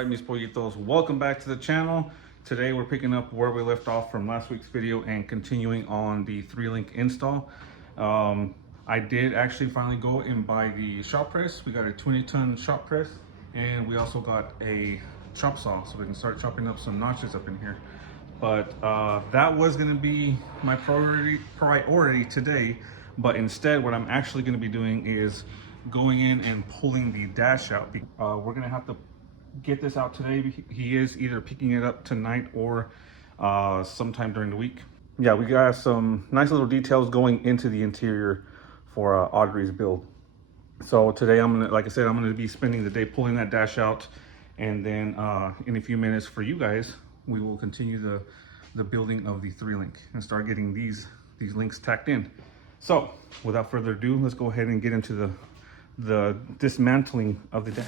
right, mis pollitos, welcome back to the channel. Today we're picking up where we left off from last week's video and continuing on the 3-link install. I did actually finally go and buy the shop press. We got a 20-ton shop press, and we also got a chop saw so we can start chopping up some notches up in here. But that was going to be my priority today, but instead what I'm actually going to be doing is going in and pulling the dash out. We're going to have to get this out today. He is either picking it up tonight or sometime during the week. Yeah, we got some nice little details going into the interior for Audrey's build. So today I'm gonna, like I said, I'm gonna be spending the day pulling that dash out, and then in a few minutes for you guys, we will continue the building of the 3-link and start getting these links tacked in. So without further ado, let's go ahead and get into the dismantling of the dash.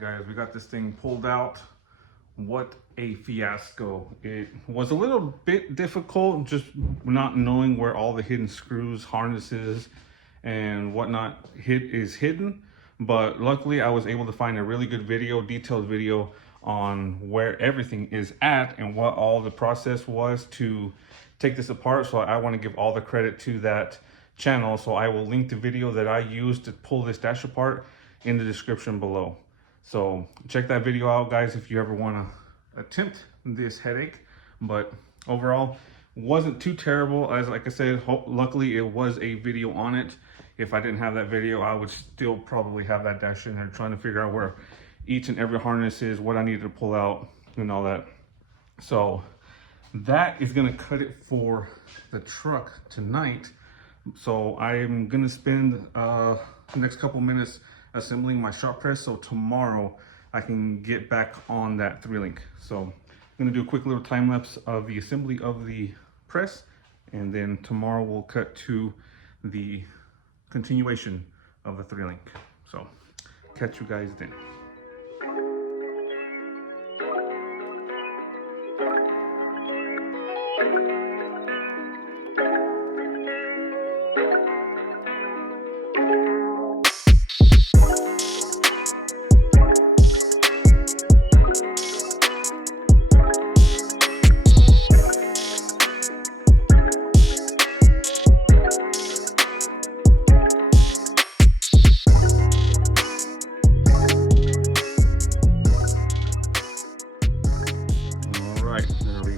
Guys, we got this thing pulled out. What a fiasco. It was a little bit difficult just not knowing where all the hidden screws, harnesses, and whatnot is hidden, but luckily I was able to find a really good video, detailed video on where everything is at and what all the process was to take this apart. So I want to give all the credit to that channel, so I will link the video that I used to pull this dash apart in the description below. So check that video out, guys, if you ever want to attempt this headache. But overall, wasn't too terrible. As like I said, luckily it was a video on it. If I didn't have that video, I would still probably have that dash in there trying to figure out where each and every harness is, what I needed to pull out, and all that. So that is going to cut it for the truck tonight. So I'm going to spend the next couple minutes assembling my shop press, so tomorrow I can get back on that 3-link. So I'm gonna do a quick little time lapse of the assembly of the press, and then tomorrow we'll cut to the continuation of the 3-link. So catch you guys then.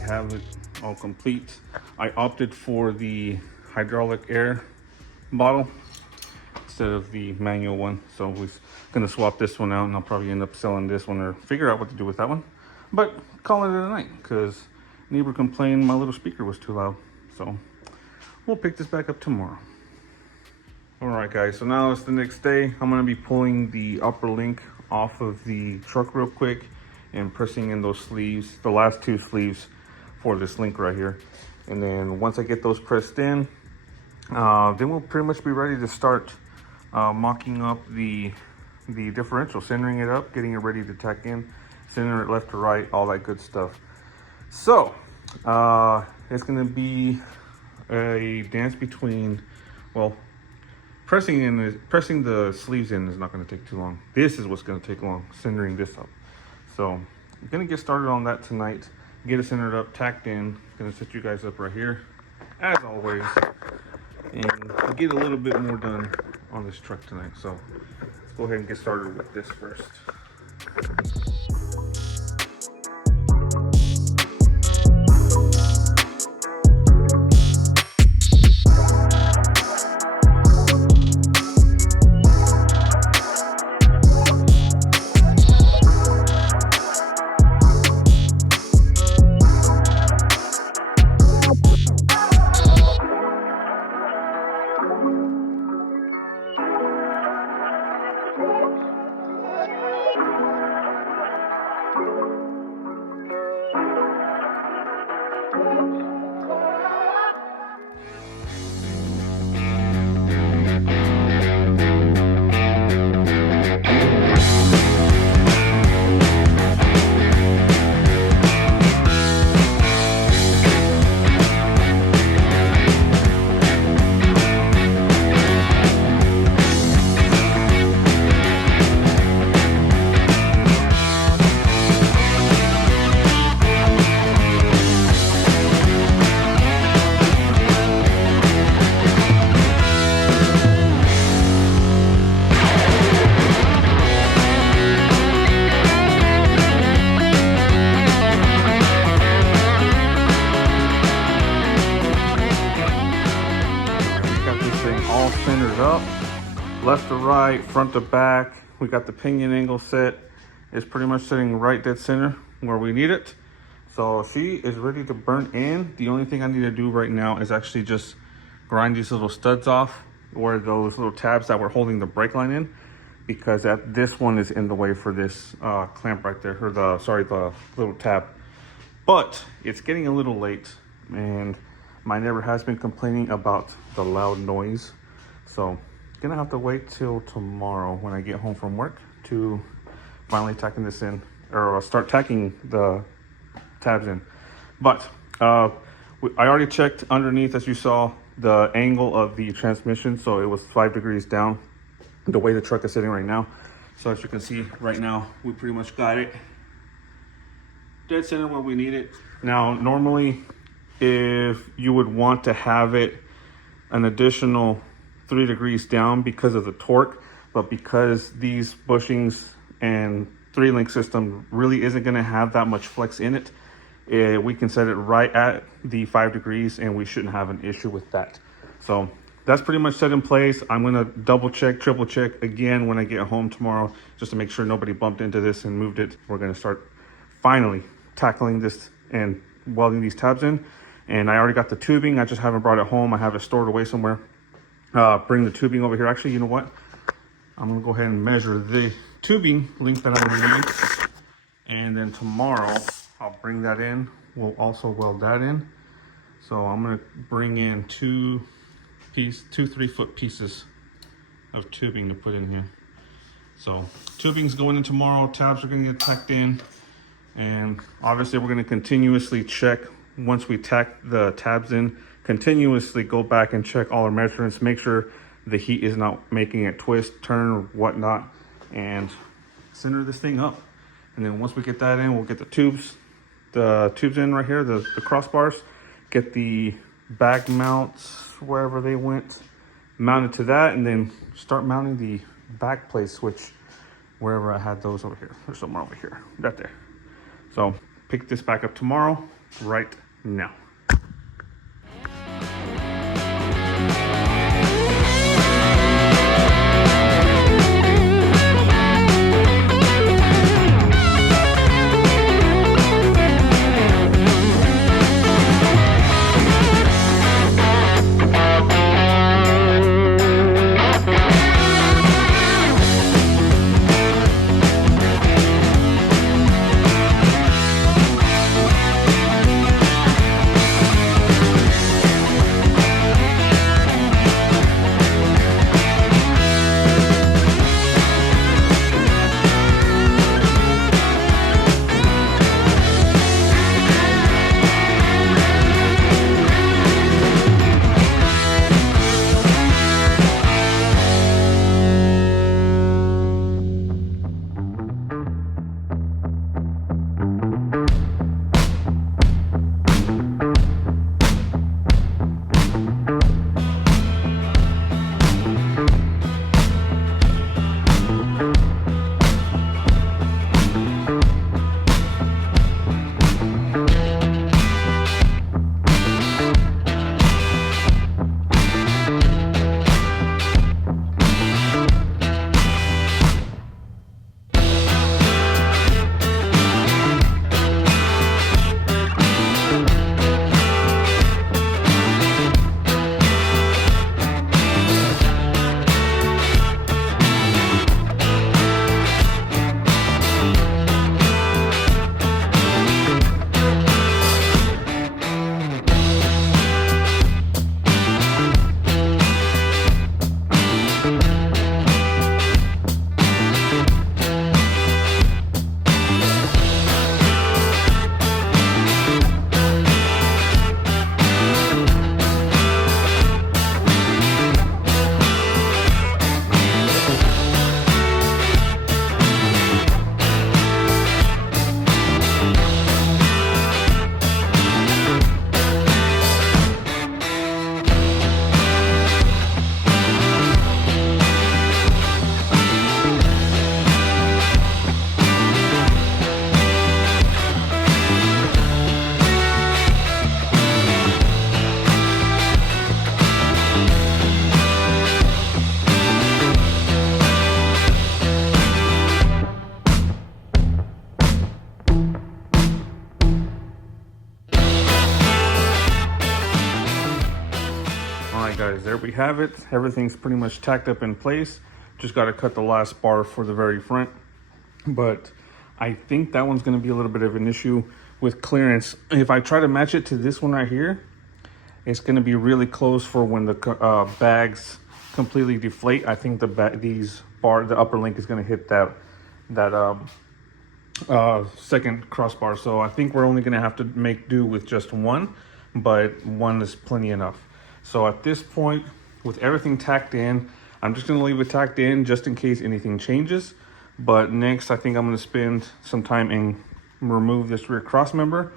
Have it all complete. I opted for the hydraulic air bottle instead of the manual one, so we're gonna swap this one out, and I'll probably end up selling this one or figure out what to do with that one. But call it a night, because neighbor complained my little speaker was too loud. So we'll pick this back up tomorrow. All right, guys, so now it's the next day. I'm gonna be pulling the upper link off of the truck real quick and pressing in those sleeves, the last two sleeves for this link right here. And then once I get those pressed in, then we'll pretty much be ready to start mocking up the differential, centering it up, getting it ready to tack in, center it left to right, all that good stuff. So it's gonna be a dance between, well, pressing the sleeves in is not going to take too long. This is what's going to take long, centering this up. So I'm going to get started on that tonight, get it centered up, tacked in. Going to set you guys up right here, as always, and get a little bit more done on this truck tonight. So let's go ahead and get started with this first. Up, left to right, front to back. We got the pinion angle set. It's pretty much sitting right dead center where we need it. So she is ready to burn in. The only thing I need to do right now is actually just grind these little studs off, or those little tabs that we're holding the brake line in, because this one is in the way for this clamp right there, or the little tab. But it's getting a little late, and my neighbor has been complaining about the loud noise. So gonna have to wait till tomorrow when I get home from work to finally tacking this in, or start tacking the tabs in. But I already checked underneath, as you saw, the angle of the transmission. So it was 5 degrees down the way the truck is sitting right now. So as you can see right now, we pretty much got it dead center where we need it. Now, normally if you would want to have it an additional 3 degrees down because of the torque, but because these bushings and 3-link system really isn't going to have that much flex in it, we can set it right at the 5 degrees and we shouldn't have an issue with that. So that's pretty much set in place. I'm going to double check, triple check again when I get home tomorrow, just to make sure nobody bumped into this and moved it. We're going to start finally tackling this and welding these tabs in. And I already got the tubing. I just haven't brought it home. I have it stored away somewhere. Bring the tubing over here. Actually, you know what? I'm gonna go ahead and measure the tubing length that I'm gonna need. And then tomorrow, I'll bring that in. We'll also weld that in. So I'm gonna bring in two 3-foot pieces of tubing to put in here. So tubing's going in tomorrow. Tabs are gonna get tacked in. And obviously we're gonna continuously check once we tack the tabs in, continuously go back and check all our measurements, make sure the heat is not making it twist, turn, or whatnot, and center this thing up. And then once we get that in, we'll get the tubes in right here, the crossbars, get the back mounts wherever they went, mounted to that, and then start mounting the back plate switch wherever I had those over here, or somewhere over here, right there. So pick this back up tomorrow, right now. we have it. Everything's pretty much tacked up in place. Just got to cut the last bar for the very front. But I think that one's going to be a little bit of an issue with clearance. If I try to match it to this one right here, it's going to be really close for when the bags completely deflate. I think the upper link is going to hit that second crossbar. So I think we're only going to have to make do with just one, but one is plenty enough. So at this point, with everything tacked in, I'm just going to leave it tacked in just in case anything changes. But next, I think I'm going to spend some time and remove this rear cross member.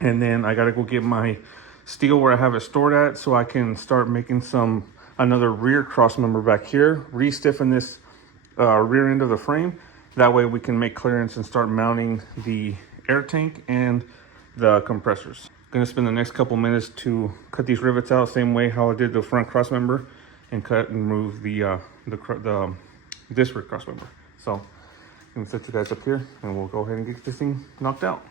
And then I got to go get my steel where I have it stored at so I can start making another rear cross member back here, re-stiffen this rear end of the frame. That way we can make clearance and start mounting the air tank and the compressors. Gonna spend the next couple minutes to cut these rivets out, same way how I did the front cross member, and cut and remove this rear cross member. So I'm gonna set you guys up here and we'll go ahead and get this thing knocked out.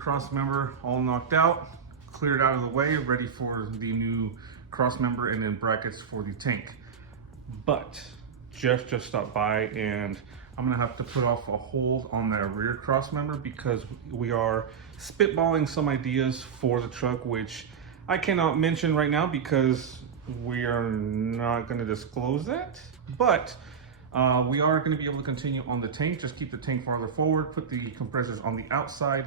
Cross member all knocked out, cleared out of the way, ready for the new cross member and then brackets for the tank. But Jeff just stopped by and I'm gonna have to put off a hold on that rear cross member because we are spitballing some ideas for the truck, which I cannot mention right now because we are not gonna disclose that. But we are gonna be able to continue on the tank, just keep the tank farther forward, put the compressors on the outside,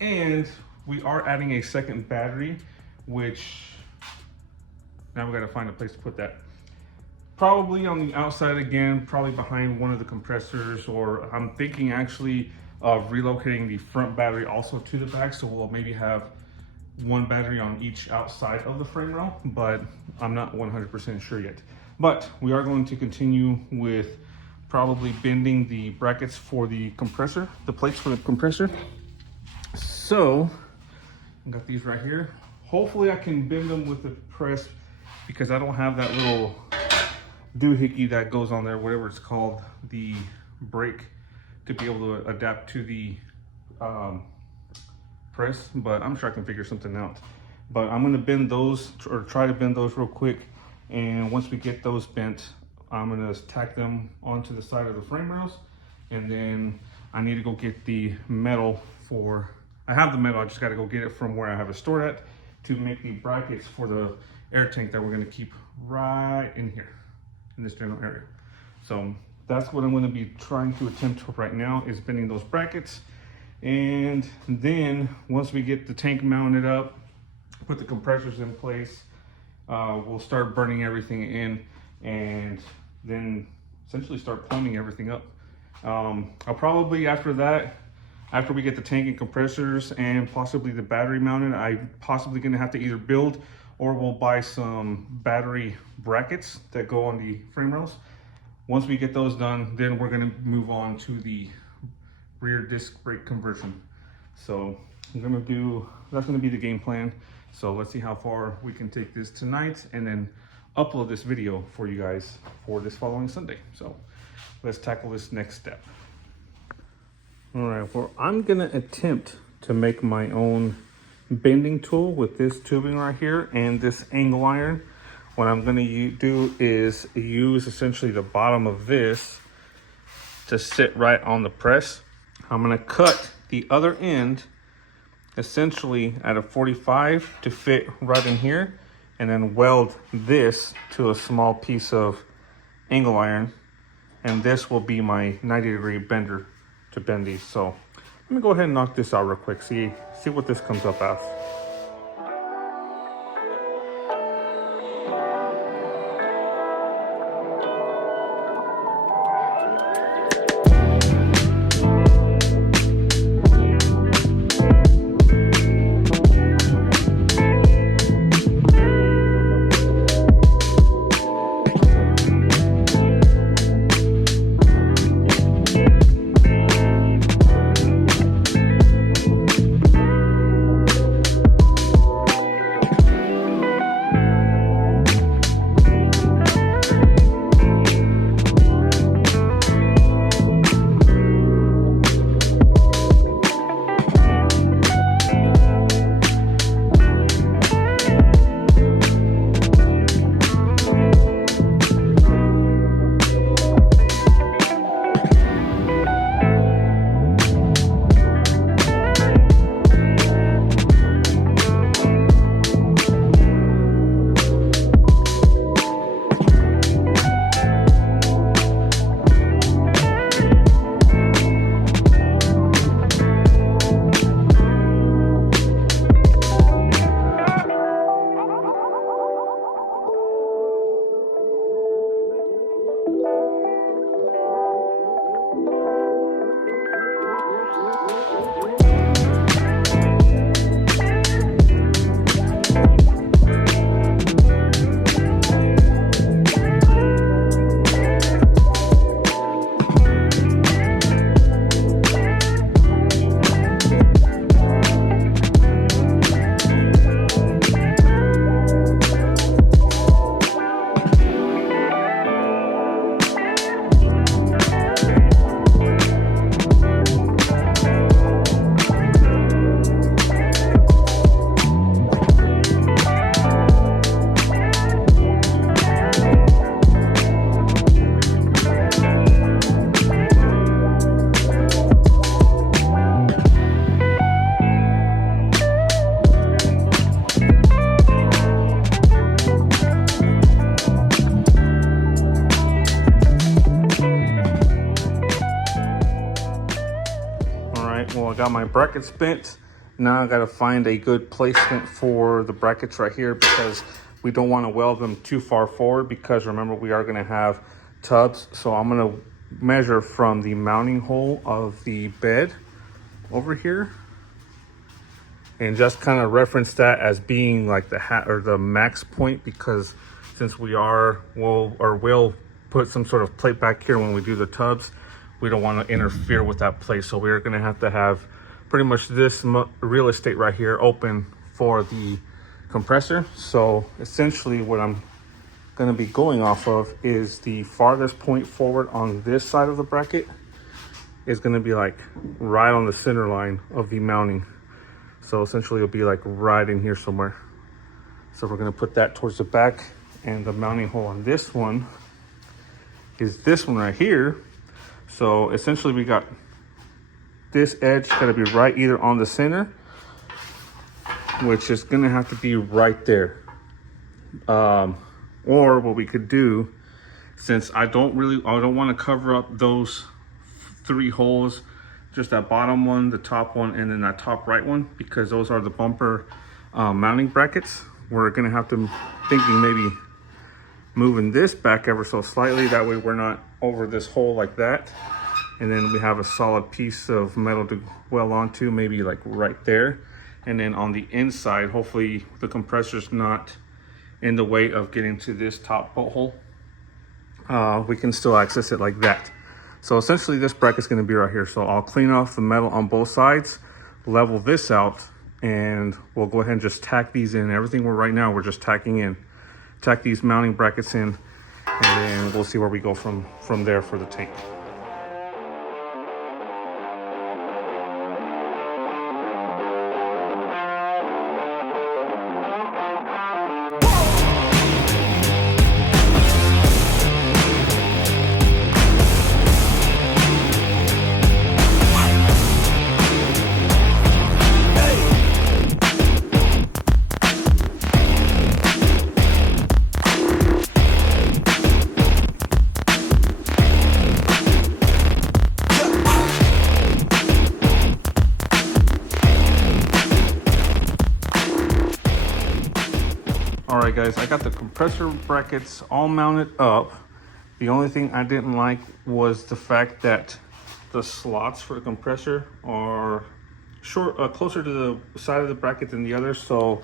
and we are adding a second battery, which now we gotta find a place to put that. Probably on the outside again, probably behind one of the compressors, or I'm thinking actually of relocating the front battery also to the back, so we'll maybe have one battery on each outside of the frame rail, but I'm not 100% sure yet. But we are going to continue with probably bending the brackets for the compressor, the plates for the compressor. So I got these right here. Hopefully I can bend them with the press because I don't have that little doohickey that goes on there, whatever it's called, the brake, to be able to adapt to the press, but I'm sure I can figure something out. But I'm gonna bend those, or try to bend those real quick, and once we get those bent, I'm gonna tack them onto the side of the frame rails, and then I need to go get the metal for, I have the metal, I just gotta go get it from where I have it stored at to make the brackets for the air tank that we're gonna keep right in here, in this general area. So that's what I'm gonna be trying to attempt right now, is bending those brackets. And then once we get the tank mounted up, put the compressors in place, we'll start burning everything in and then essentially start plumbing everything up. I'll probably, after that, after we get the tank and compressors and possibly the battery mounted, I'm possibly gonna have to either build or we'll buy some battery brackets that go on the frame rails. Once we get those done, then we're gonna move on to the rear disc brake conversion. So that's gonna be the game plan. So let's see how far we can take this tonight and then upload this video for you guys for this following Sunday. So let's tackle this next step. All right, well, I'm gonna attempt to make my own bending tool with this tubing right here and this angle iron. What I'm gonna do is use essentially the bottom of this to sit right on the press. I'm gonna cut the other end essentially at a 45 to fit right in here, and then weld this to a small piece of angle iron, and this will be my 90-degree bender to bend these. So let me go ahead and knock this out real quick, see what this comes up as. Well, I got my brackets bent. Now I got to find a good placement for the brackets right here, because we don't want to weld them too far forward, because remember, we are going to have tubs. So I'm going to measure from the mounting hole of the bed over here and just kind of reference that as being like the max point, because since we'll put some sort of plate back here when we do the tubs, we don't want to interfere with that place. So we're going to have pretty much this real estate right here open for the compressor. So essentially what I'm going to be going off of is the farthest point forward on this side of the bracket is going to be like right on the center line of the mounting. So essentially it'll be like right in here somewhere. So we're going to put that towards the back, and the mounting hole on this one is this one right here. So essentially we got this edge got to be right either on the center, which is going to have to be right there. Or what we could do, since I don't want to cover up those 3 holes, just that bottom one, the top one, and then that top right one, because those are the bumper mounting brackets. We're going to have to thinking maybe moving this back ever so slightly. That way we're not over this hole like that. And then we have a solid piece of metal to weld onto, maybe like right there. And then on the inside, hopefully the compressor's not in the way of getting to this top bolt hole, we can still access it like that. So essentially this bracket's going to be right here. So I'll clean off the metal on both sides, level this out, and we'll go ahead and just tack these in. Everything right now we're just tacking in. Tack these mounting brackets in, and then we'll see where we go from there for the tank. Alright guys, I got the compressor brackets all mounted up. The only thing I didn't like was the fact that the slots for the compressor are closer to the side of the bracket than the other. So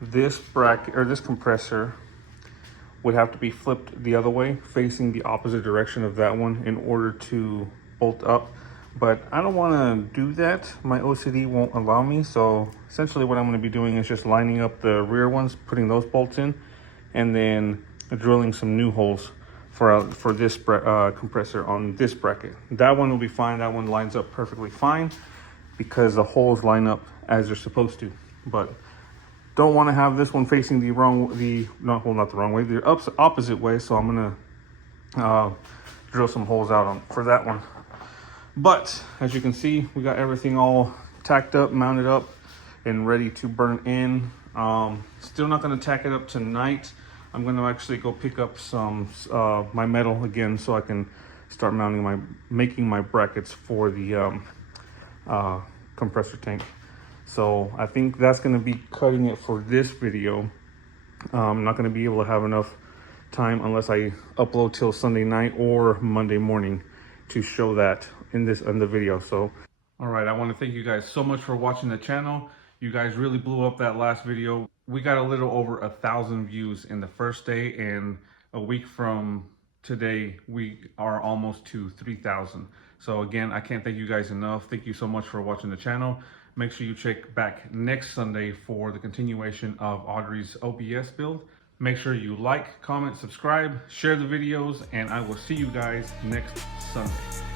this bracket, or this compressor, would have to be flipped the other way, facing the opposite direction of that one in order to bolt up. But I don't want to do that. My OCD won't allow me. So essentially what I'm going to be doing is just lining up the rear ones, putting those bolts in, and then drilling some new holes for this compressor on this bracket. That one will be fine. That one lines up perfectly fine because the holes line up as they're supposed to. But don't want to have this one facing the opposite way. So I'm going to drill some holes out for that one. But as you can see, we got everything all tacked up, mounted up, and ready to burn in. Still not going to tack it up tonight. I'm going to actually go pick up some my metal again so I can start making my brackets for the compressor tank. So I think that's going to be cutting it for this video. I'm not going to be able to have enough time unless I upload till Sunday night or Monday morning to show that in the video. So all right, I want to thank you guys so much for watching the channel. You guys really blew up that last video. We got a little over 1,000 views in the first day, and a week from today we are almost to 3,000. So again, I can't thank you guys enough. Thank you so much for watching the channel. Make sure you check back next Sunday for the continuation of Audrey's OBS build. Make sure you like, comment, subscribe, share the videos, and I will see you guys next Sunday.